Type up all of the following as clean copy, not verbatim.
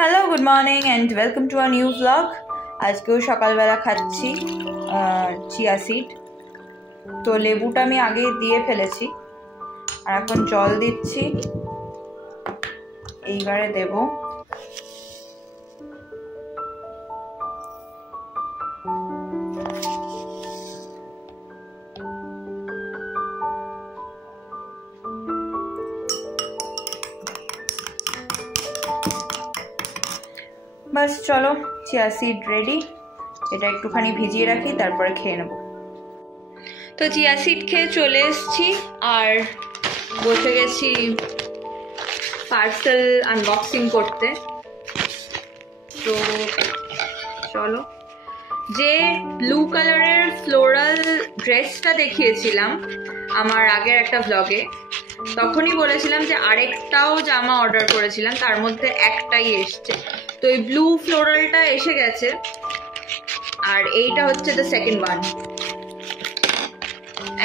Hello, good morning and welcome to a new blog. আজকেও সকালবেলা খাচ্ছি চিয়া সিড। তো লেবুটা আমি আগে দিয়ে ফেলেছি আর এখন জল দিচ্ছি, এইবারে দেব। বাস চলো, চিয়া সিড রেডি। এটা একটুখানি ভিজিয়ে রাখি, তারপরে খেয়ে নেব। তো চিয়া সিড খেয়ে চলে এসেছি আর বসে গেছি পার্সেল আনবক্সিং করতে। তো চলো, যে ব্লু কালারের ফ্লোরাল ড্রেসটা দেখিয়েছিলাম আমার আগের একটা ব্লগে, তখনই বলেছিলাম যে আরেকটাও জামা অর্ডার করেছিলাম, তার মধ্যে একটাই এসছে। তো এই ব্লু ফ্লোরালটা এসে গেছে আর এইটা হচ্ছে দ্য সেকেন্ড ওয়ান।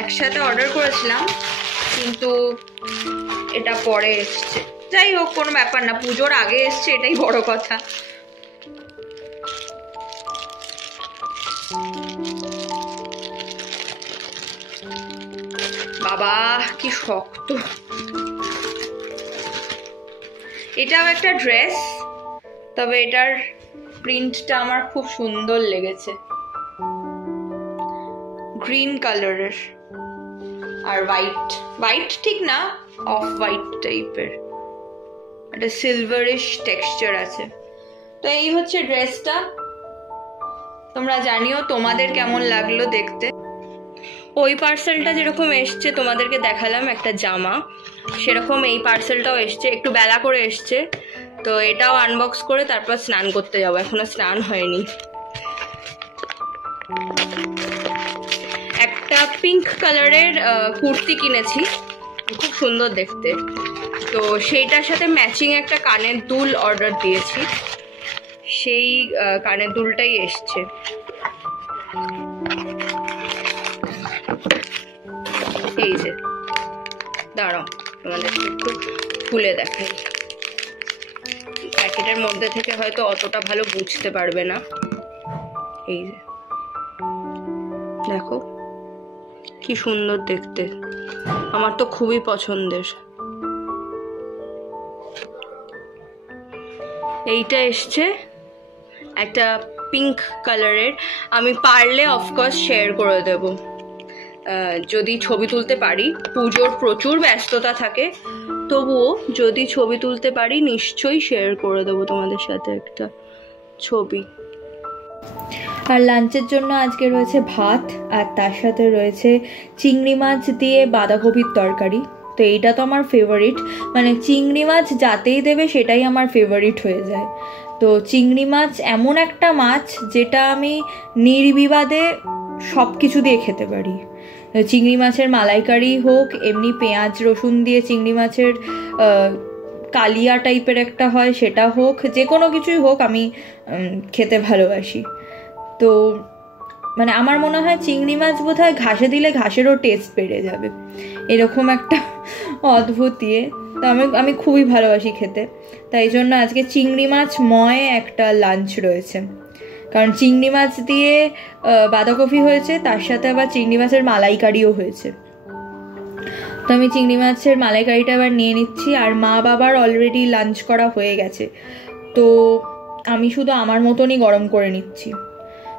একসাথে অর্ডার করেছিলাম কিন্তু এটা পরে এসছে। যাই হোক, কোনো ব্যাপার না, পুজোর আগে এসছে, এটাই বড় কথা। বাবা কি শক্ত! এটাও একটা ড্রেস, তবে এটার প্রিন্টটা আমার খুব সুন্দর লেগেছে, গ্রিন কালারের আর হোয়াইট ঠিক না, অফ হোয়াইট টাইপের, একটা সিলভারিশ টেক্সচার আছে। তো এই হচ্ছে ড্রেসটা, তোমরা জানিও তোমাদের কেমন লাগলো দেখতে। ওই পার্সেলটা যেরকম এসছে তোমাদেরকে দেখালাম একটা জামা, সেরকম এই পার্সেলটাও এসছে, একটু বেলা করে এসছে। তো এটাও আনবক্স করে তারপর স্নান করতে যাবো, এখনো স্নান হয়নি। একটা পিঙ্ক কালারের কুর্তি কিনেছি, খুব সুন্দর দেখতে। তো সেইটার সাথে ম্যাচিং একটা কানের দুল অর্ডার দিয়েছি, সেই কানের দুলটাই এসছে। এই যে, দাঁড়াও তোমাদের একটু খুলে দেখাই। প্যাকেটের মধ্যে থেকে হয়তো অতটা ভালো বুঝতে পারবে না। এই যে দেখো কি সুন্দর দেখতে, আমার তো খুবই পছন্দের। এইটা এসছে একটা পিঙ্ক কালারের, আমি পারলে অফকোর্স শেয়ার করে দেব যদি ছবি তুলতে পারি। পুজোর প্রচুর ব্যস্ততা থাকে, তবুও যদি ছবি তুলতে পারি নিশ্চয়ই শেয়ার করে দেবো তোমাদের সাথে একটা ছবি। আর লাঞ্চের জন্য আজকে রয়েছে ভাত, আর তার সাথে রয়েছে চিংড়ি মাছ দিয়ে বাঁধাকপির তরকারি। তো এইটা তো আমার ফেভারিট, মানে চিংড়ি মাছ যাতেই দেবে সেটাই আমার ফেভারিট হয়ে যায়। তো চিংড়ি মাছ এমন একটা মাছ যেটা আমি নির্বিবাদে সব কিছু দিয়ে খেতে পারি। চিংড়ি মাছের মালাইকারি হোক, এমনি পেঁয়াজ রসুন দিয়ে চিংড়ি মাছের কালিয়া টাইপের একটা হয় সেটা হোক, যে কোনো কিছুই হোক আমি খেতে ভালোবাসি। তো মানে আমার মনে হয় চিংড়ি মাছ বোধহয় ঘাসে দিলে ঘাসেরও টেস্ট বেড়ে যাবে, এরকম একটা অদ্ভুত ইয়ে। তো আমি খুবই ভালোবাসি খেতে, তাই জন্য আজকে চিংড়ি মাছ ময় একটা লাঞ্চ রয়েছে। কারণ চিংড়ি মাছ দিয়ে বাঁধাকপি হয়েছে, তার সাথে আবার চিংড়ি মাছের মালাইকারিও হয়েছে। তো আমি চিংড়ি মাছের মালাইকারিটা আবার নিয়ে নিচ্ছি, আর মা বাবার অলরেডি লাঞ্চ করা হয়ে গেছে, তো আমি শুধু আমার মতনই গরম করে নিচ্ছি।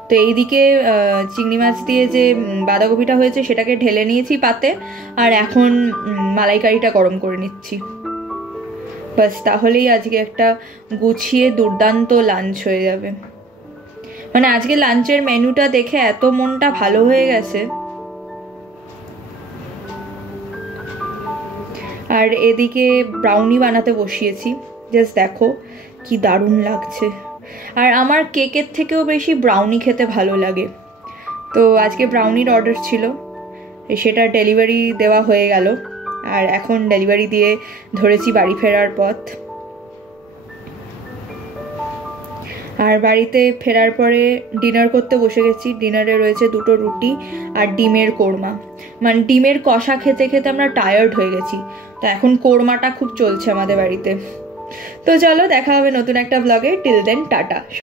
তো এইদিকে চিংড়ি মাছ দিয়ে যে বাঁধাকপিটা হয়েছে সেটাকে ঢেলে নিয়েছি পাতে, আর এখন মালাইকারিটা গরম করে নিচ্ছি। বাস, তাহলেই আজকে একটা গুছিয়ে দুর্দান্ত লাঞ্চ হয়ে যাবে। মানে আজকে লাঞ্চের মেনুটা দেখে এত মনটা ভালো হয়ে গেছে। আর এদিকে ব্রাউনি বানাতে বসিয়েছি, জাস্ট দেখো কি দারুণ লাগছে। আর আমার কেকের থেকেও বেশি ব্রাউনি খেতে ভালো লাগে। তো আজকে ব্রাউনির অর্ডার ছিল, সেটা ডেলিভারি দেওয়া হয়ে গেল, আর এখন ডেলিভারি দিয়ে ধরেছি বাড়ি ফেরার পথ। আর বাড়িতে ফেরার পরে ডিনার করতে বসে গেছি। ডিনারে রয়েছে 2টো রুটি আর ডিমের কোরমা। মানে ডিমের কষা খেতে খেতে আমরা টায়ার্ড হয়ে গেছি, তো এখন কোরমাটা খুব চলছে আমাদের বাড়িতে। তো চলো দেখা হবে নতুন একটা ব্লগে, টিল দেন টাটা।